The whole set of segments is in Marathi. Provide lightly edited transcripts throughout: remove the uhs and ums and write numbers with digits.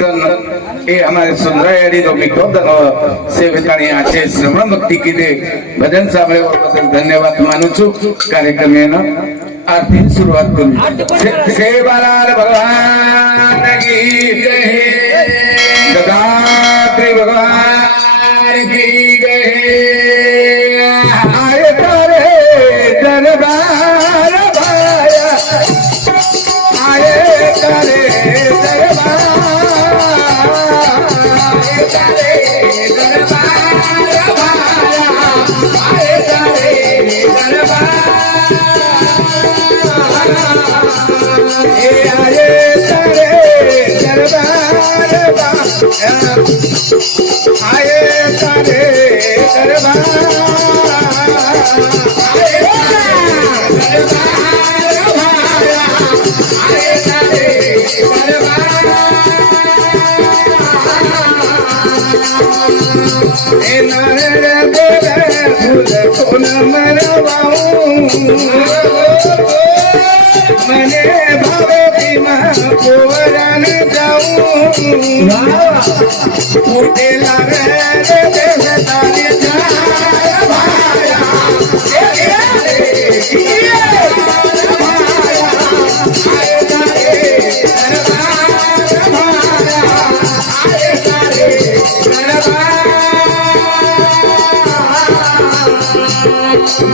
ये हमारे सुंदर तो मिको सेविकाणी आचे श्रवण भक्ति की दे भजन सामने धन्यवाद मानु छु कार्यक्रम आरती शुरुआत करू सेवालाल भगवान की जय दत्तात्रेय भगवान की जय आए तारे दरबार भाया आए तारे दरबार मने भावे भीमा कोवरान जाऊं उठेला रे देवताने जा भाया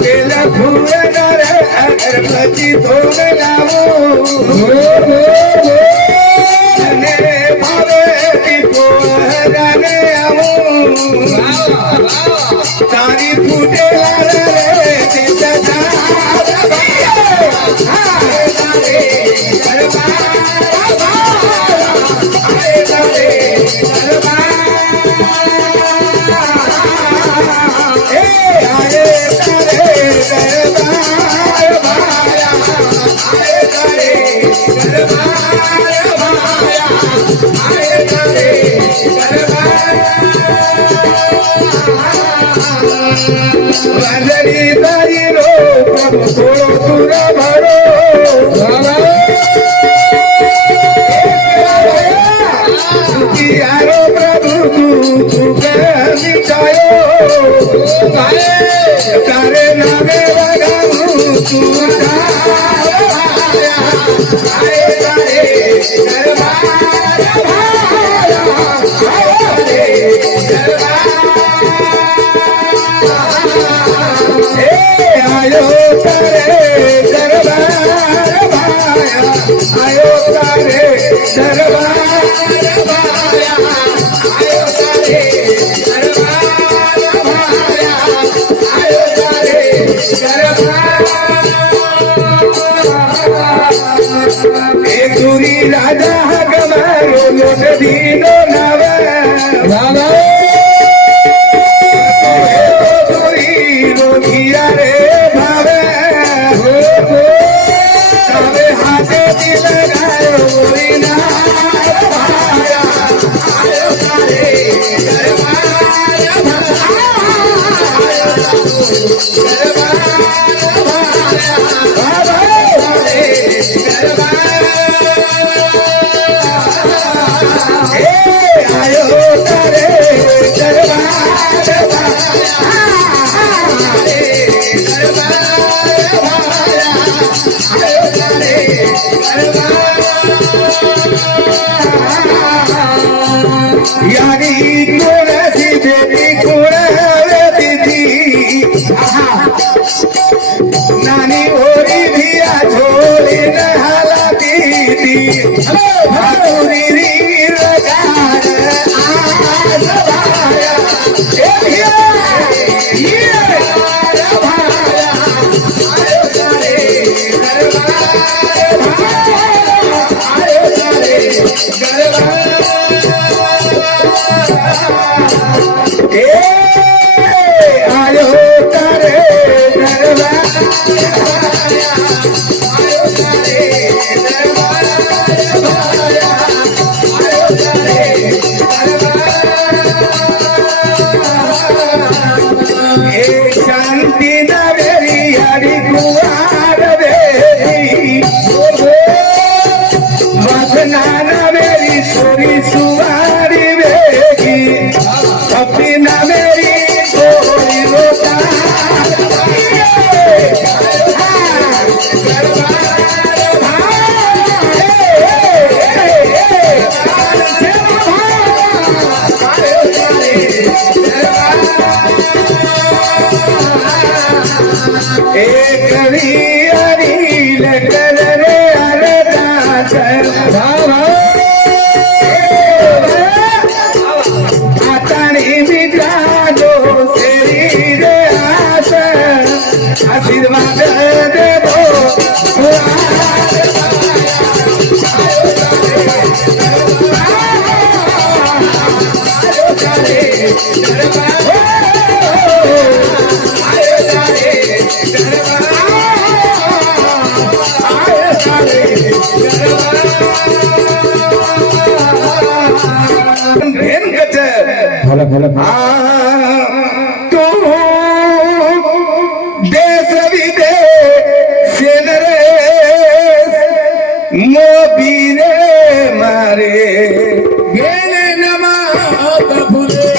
बेला फूल अगरबत्ती धोन लावो भावे दीपो हराने आवो तारी फूटेला रे सीता वादरी तारी रो प्रभु थोड़ो दूर भरो यारो प्रभु तू मिटायो तारे नामे लगाऊ तू राजा हमारो लोट दीनो नवा रोगिया रे भावे तबे हाथे दिल गायो ना भाया आयो तारे दरबार यानी कोणाची बेटी कोणाची थी नानी ओरी भिया झोली नहाला दीदी भातुरी री लगार आज भाया Nana, very sorry, एक हरी लटल रे अरदास आताणी मिटालो तेरी रे आस आशीर्वाद देवो तू देश विदेश रे मोबीरे मारे गेले नमा फुले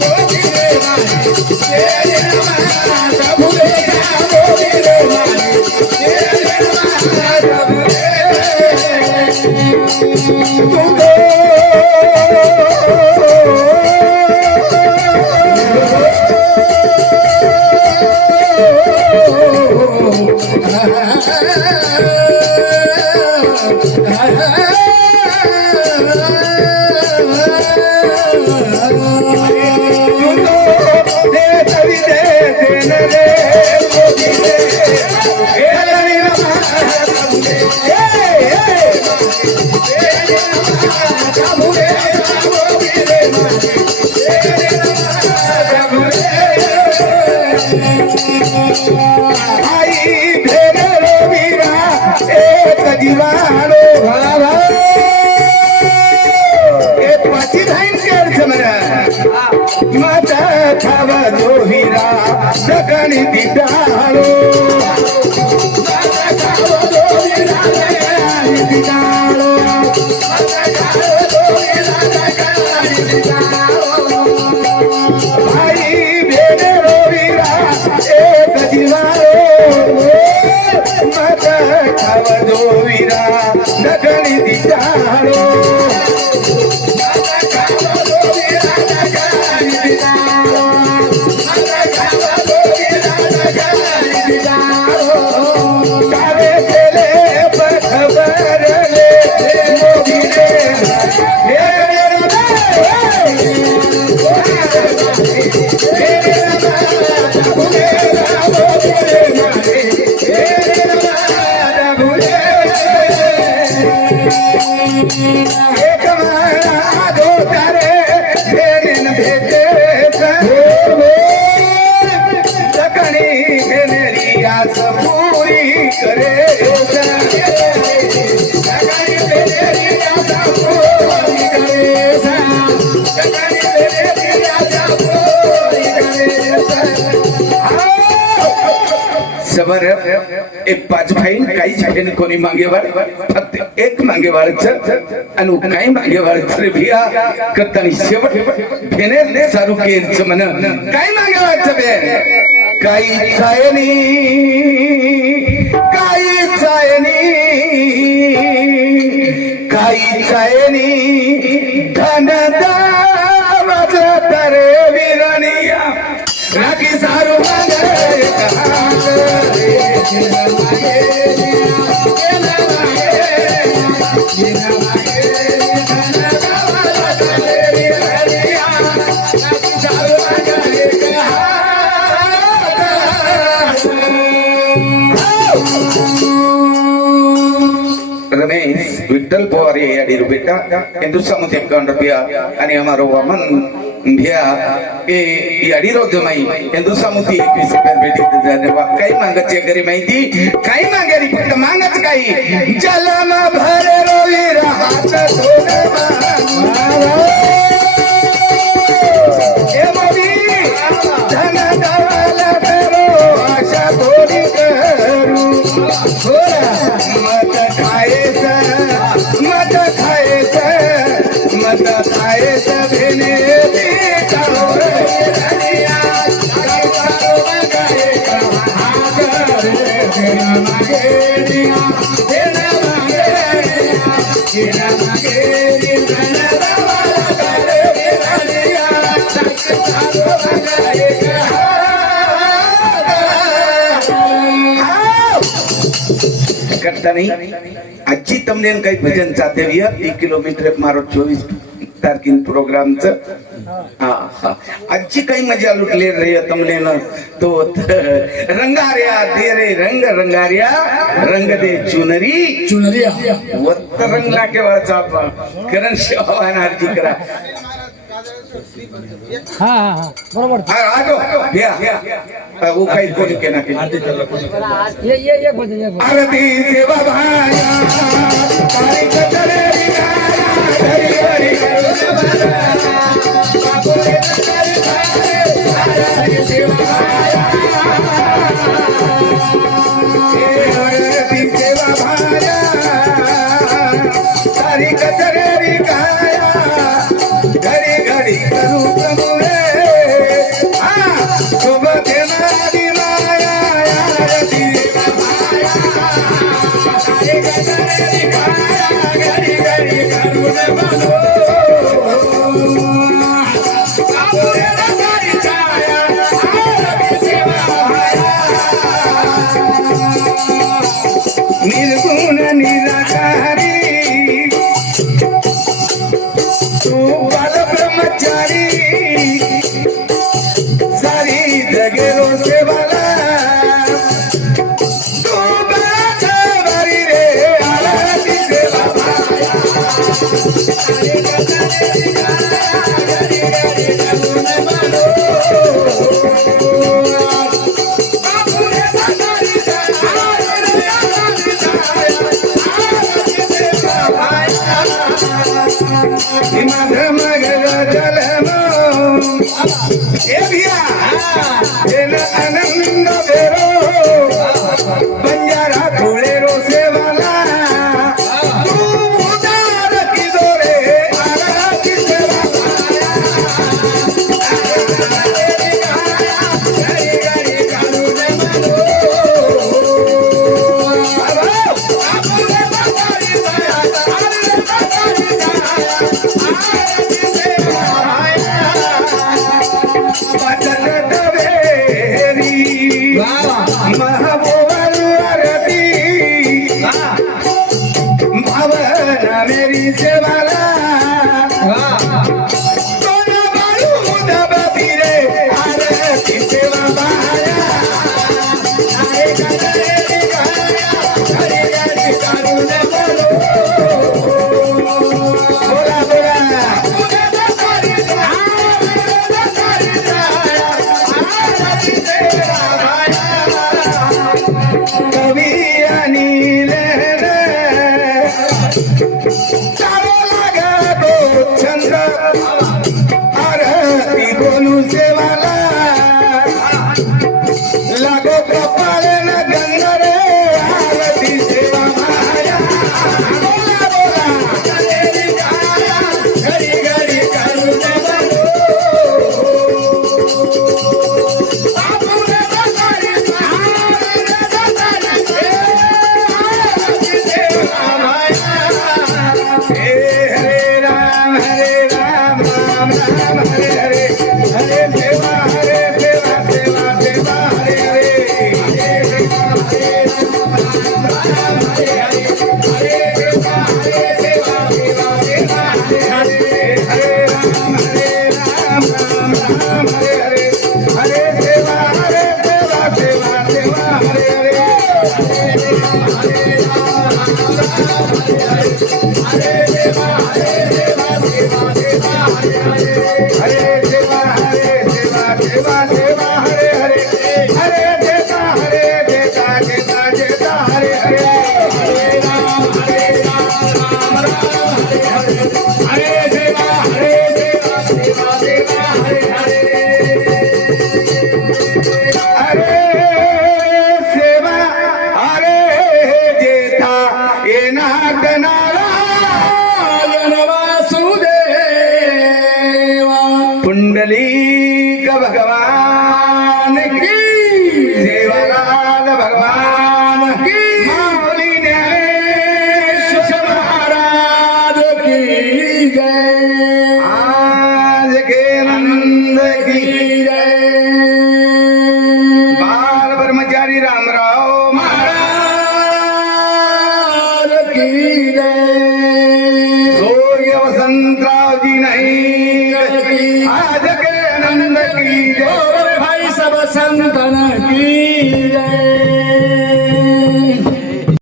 मोबीरे मारे गेले नमा फुले मोबीरे मारे गेले नमा फुले एक पाच भाई काही झाले कोणी मागेवार फक्त एक मागेवारच आणि काही मागेवारच रे भिया करतानी शेवट भेने सारू केच मन काही मागेवारच बे काही चायनी काही चायनी काही चायनी धन दावत तरे विरनिया राखी सारू रमेश विठ्ठल पवार ये बेटा हिंदुस्तान रुपया आणि हमारो वामन भैया ए याडी रो जमाई हिंदुस्तान 21 रुपया बेटी काही मागचे घरी माहिती काही मागेरी फक्त मागत काही जलमा भरे रोई राहत ए मोदी धन दवाला करो आशा थोडी करू मत खायचं भेने चिंता नहीं आजी तमने काही भजन चाहते हुए 1 किलोमीटर मारो 24 तारखेन प्रोग्राम आजी काही मजा लुटले रे तमने तो रंगार्या दे रे रंग रंगार्या रंग दे चुनरी चुनरिया वत्त रंगला केव्हा चाप करण शिवान आरती करा हा हा हा बरोबर आजो या वो काही कोणी केना के ये भजन आरती सेवा भाया तारी कतरे रिगाया हरी हरी बाबू रे कतरे भाया आरती सेवा भाया आरती सेवा भाया तारी कतरे रिगाया घड़ी घड़ी करू प्रभु रे शुभ देनारी माया आरती भाया तारी कतरे रिगाया घड़ी घड़ी करू प्रभु बाबू रे तारी छाया आरती सेवा भाया निर्गुण निराकारी तू बाल ब्रह्मचारी सारी जगेरो सेवाला तू बारी रे आरती सेवा भाया अरे कतरे रिगाया घड़ी घड़ी करून बालो बाबू रे तारी छाया आरती सेवा भाया हिमध मगर जलमो ए भिया जेन आनंद बेरो बंजारा धुळेरो सेवाला तू उदार की दोरे आरती सेवा भाया घडी घडी काढून मानो बाबू रे तारी छाया आरती सेवा भाया बचन दवेरी महबूबल आरती भावना मेरी सेवाला सोना बाळू दब फिरे आरती सेवा भाया अरे कतरे रिगाया घडी घडी काढून बोलो बोला बोला कवी आणि लेहन चालो लागतो छंद आरती बोलू सेवाला लागो कपाळन गंध रे आरती सेवा भाया बोला बोला कतरे रिगाया घडी घडी करून बोलो बाबू रे तारी आरती सेवा भाया हे हरे राम राम राम हरे हरे हरे सेवा सेवा सेवा हरे हरे हरे राम राम हरे हरे हरे सेवा सेवा सेवा हरे हरे हरे राम राम राम हरे हरे हरे सेवा सेवा सेवा हरे हरे हरे सेवा सेवा सेवा हरे हरे हरे सेवा सेवा हरे हरे हरे देता देता देता हरे हरे हरे राम राम राम हरे हरे हरे सेवा सेवा सेवा हरे हरे हरे सेवा हरे देता येना नारायण वासुदेवा पुंडलीक भगवान की सेवालाल भगवान की माऊली ज्ञानेश्वर महाराज की जय आज के नंद की जय बाल ब्रह्मचारी रामराव महाराज वसंतरावजी नहीं आज के आनंद की जय भाई सब संतन की